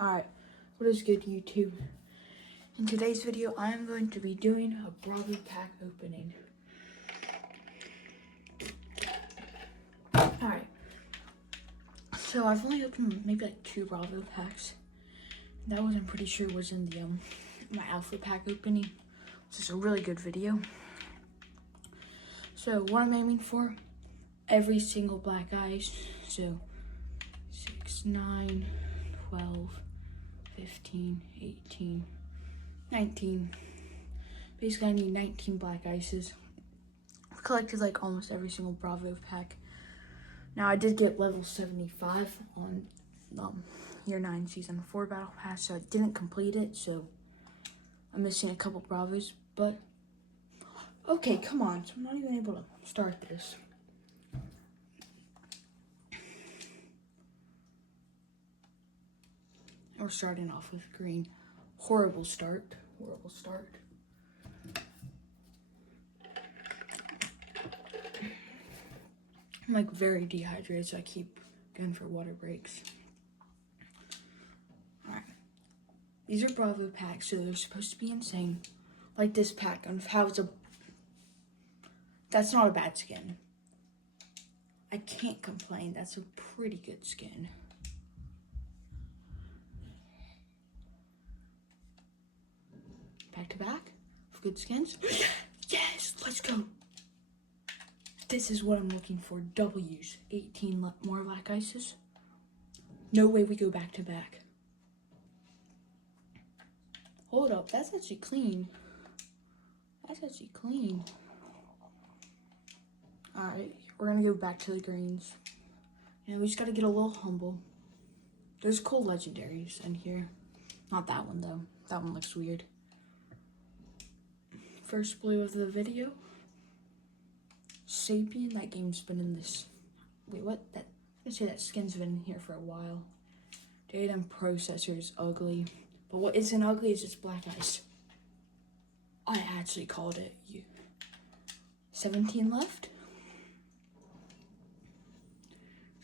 Alright, what is good, YouTube? In today's video, I am going to be doing a Bravo pack opening. Alright, so I've only opened maybe like 2 Bravo packs. That one I'm pretty sure was in the my Alpha pack opening, which is a really good video. So what I'm aiming for, every single Black Ice, so 6, 9, 12, 15, 18, 19. Basically, I need 19 Black Ices. I've collected like almost every single Bravo pack. Now, I did get level 75 on Year 9 Season 4 Battle Pass, so I didn't complete it, so I'm missing a couple Bravos, but okay, come on, so I'm not even able to start this. We're starting off with green. Horrible start. Horrible start. I'm like very dehydrated, so I keep going for water breaks. Alright. These are Bravo packs, so they're supposed to be insane. Like this pack on how it's that's not a bad skin. I can't complain. That's a pretty good skin. Back to back for good skins. Yes, let's go. This is what I'm looking for. W's. 18 more Black Ices. No way we go back to back. Hold up, that's actually clean. That's actually clean. Alright, we're gonna go back to the greens. And we just gotta get a little humble. There's cool legendaries in here. Not that one though. That one looks weird. First blue of the video. Sapien, that game's been in this. Wait, what? I'd say that skin's been in here for a while. Data processor is ugly. But what isn't ugly is its Black Ice. I actually called it. 17 left?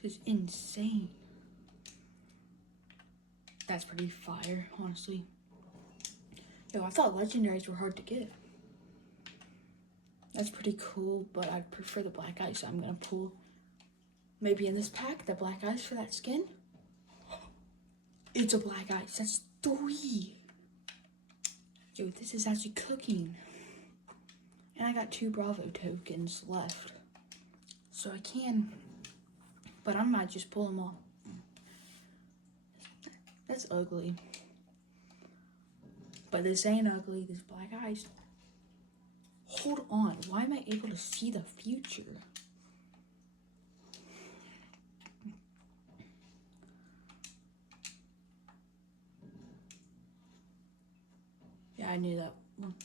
This is insane. That's pretty fire, honestly. Yo, I thought legendaries were hard to get. That's pretty cool, but I prefer the Black Ice, so I'm gonna pull maybe in this pack the Black Ice for that skin. It's a Black Ice. That's 3. Yo, this is actually cooking. And I got 2 Bravo tokens left. So I can, but I might just pull them all. That's ugly. But this ain't ugly, this Black Ice. Hold on, why am I able to see the future? Yeah, I knew that.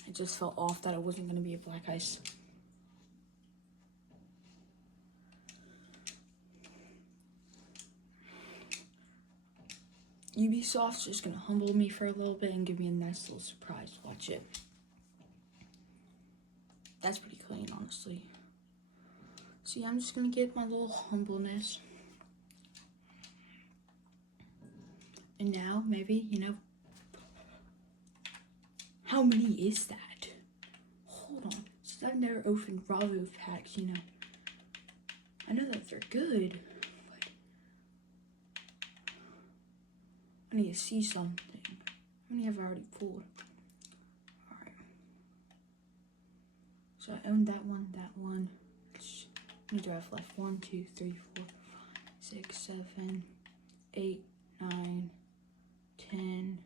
It just felt off that it wasn't going to be a Black Ice. Ubisoft's just going to humble me for a little bit and give me a nice little surprise. Watch it. That's pretty clean, honestly. See, I'm just going to get my little humbleness. And now, maybe, how many is that? Hold on. Since I've never opened Bravo packs, I know that they're good, but I need to see something. How many have I already pulled? Alright. So I own that one, that one. How many do I have left? 1, 2, 3, 4, 5, 6, 7, 8, 9, 10,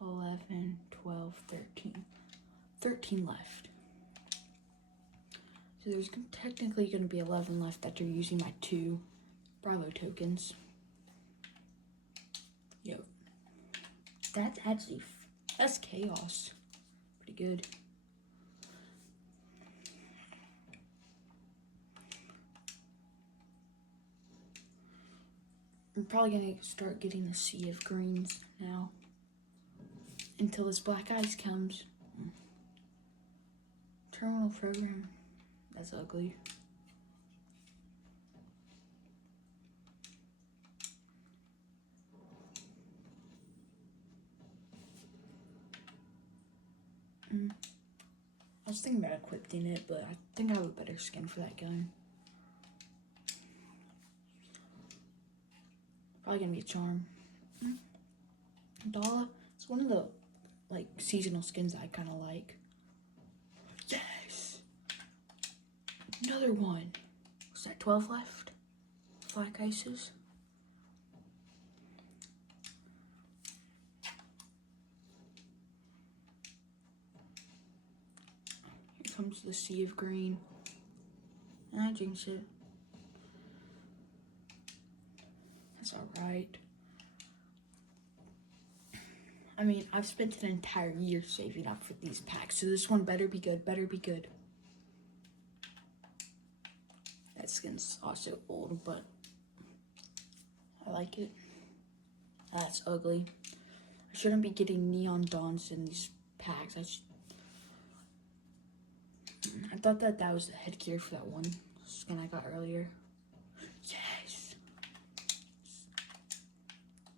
11, 12, 13. 13 left. So there's technically going to be 11 left after using my 2 Bravo tokens. Yo. That's chaos. Pretty good. I'm probably going to start getting a sea of greens now. Until this Black Ice comes. Terminal program. That's ugly. I was thinking about equipping it, but I think I have a better skin for that gun. Probably gonna be a charm. Dala, it's one of the like seasonal skins that I kind of like. Yes, another one. What's that? 12 left. Black ices. Here comes the sea of green. And I jinxed it. That's alright. I mean, I've spent an entire year saving up for these packs, so this one better be good, better be good. That skin's also old, but I like it. That's ugly. I shouldn't be getting Neon Dawns in these packs. I thought that was the headgear for that one skin I got earlier. Yes!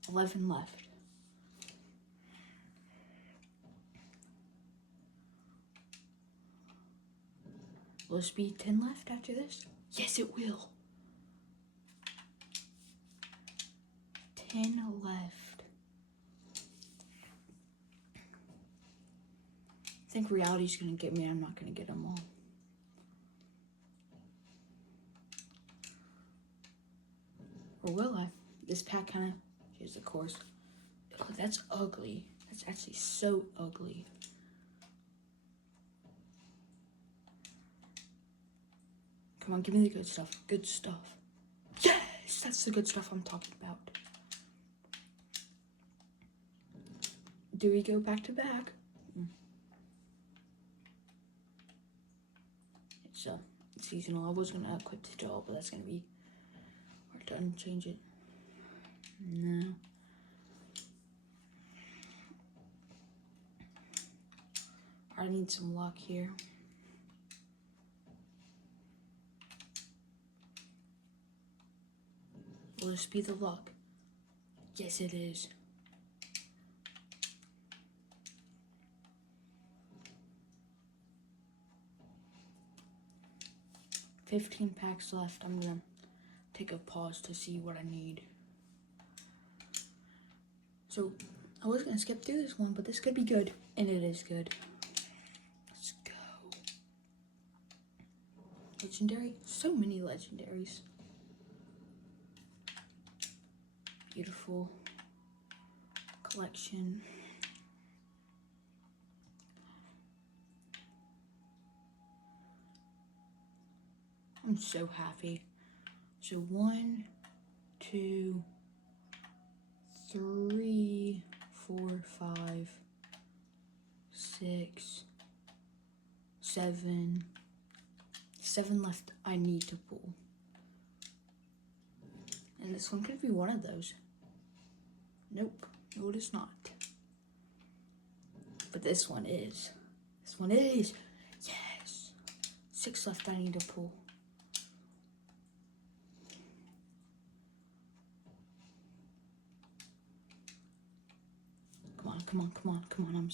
11 left. Will this be 10 left after this? Yes, it will. 10 left. I think reality's gonna get me. I'm not gonna get them all. Or will I? This pack kind of, here's the course. Oh, that's ugly. That's actually so ugly. Come on, give me the good stuff. Good stuff. Yes, that's the good stuff I'm talking about. Do we go back to back? It's seasonal. I was gonna equip the doll, but that's gonna be hard to unchange it. No. I need some luck here. Will this be the luck? Yes, it is. $15 packs left. I'm gonna take a pause to see what I need. So I was gonna skip through this one, but this could be good, and it is good. Let's go. Legendary. So many legendaries. Beautiful collection. I'm so happy. So 1, 2, 3, 4, 5, 6, 7. 7 left I need to pull. And this one could be one of those. Nope, no it is not. But this one is. This one is. Yes. 6 left I need to pull. Come on.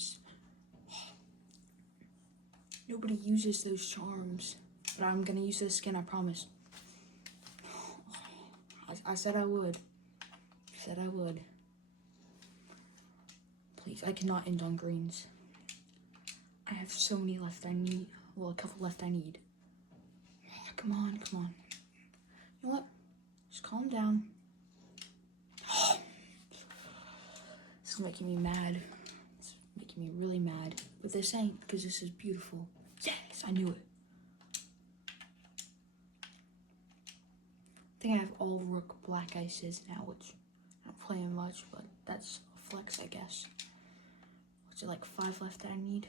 Nobody uses those charms. But I'm gonna use this skin, I promise. I said I would. Please, I cannot end on greens. I have so many left I need. Well, a couple left I need. Come on. You know what? Just calm down. This is making me mad. It's making me really mad. But this ain't, because this is beautiful. Yes, I knew it. I think I have all Rook Black Ices now, which I'm not playing much, but that's a flex, I guess. What's it, like 5 left that I need?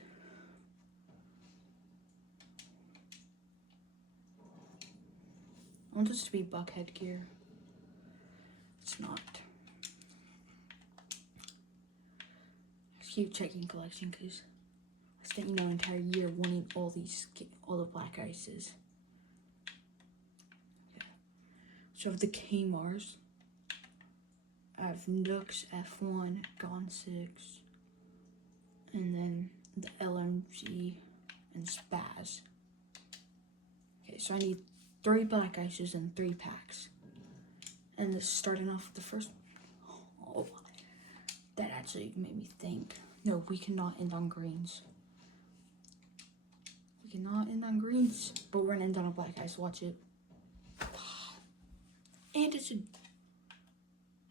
I want this to be buck headgear. It's not. Just keep checking collection because I spent, an entire year wanting all the black ices. Okay. So I have the Kmars. I have Nooks F1, Gone 6, and then the LMG, and Spaz. Okay, so I need 3 black ices and 3 packs. And this starting off with the first. Oh, that actually made me think. No, we cannot end on greens. We cannot end on greens, but we're gonna end on a black ice. Watch it. And it's a.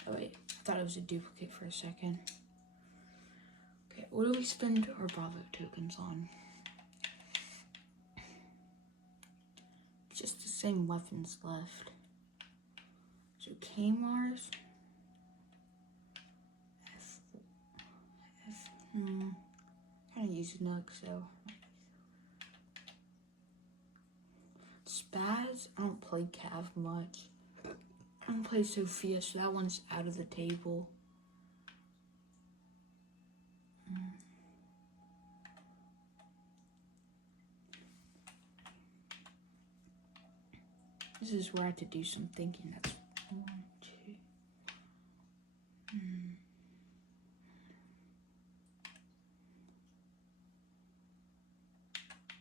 Oh wait, I thought it was a duplicate for a second. Okay, what do we spend our Bravo tokens on? Just the same weapons left. So Kmars. I'm gonna use Nook, so. Spaz, I don't play Cav much. I don't play Sophia, so that one's out of the table. This is where I have to do some thinking. That's 1, 2.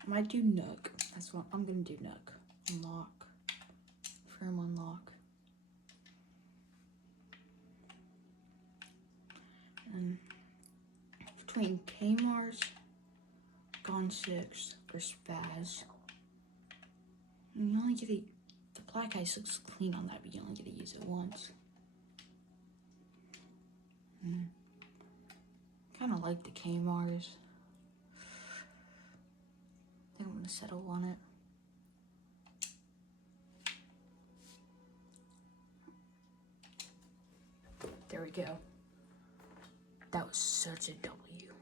I might do Nook. That's what I'm gonna do. Nook. Unlock. Firm unlock. And between Kmars, Gone 6, or Spaz. And you only get to, the black ice looks clean on that, but you only get to use it once. Kind of like the Kmars. I think I'm gonna settle on it. There we go. That was such a W.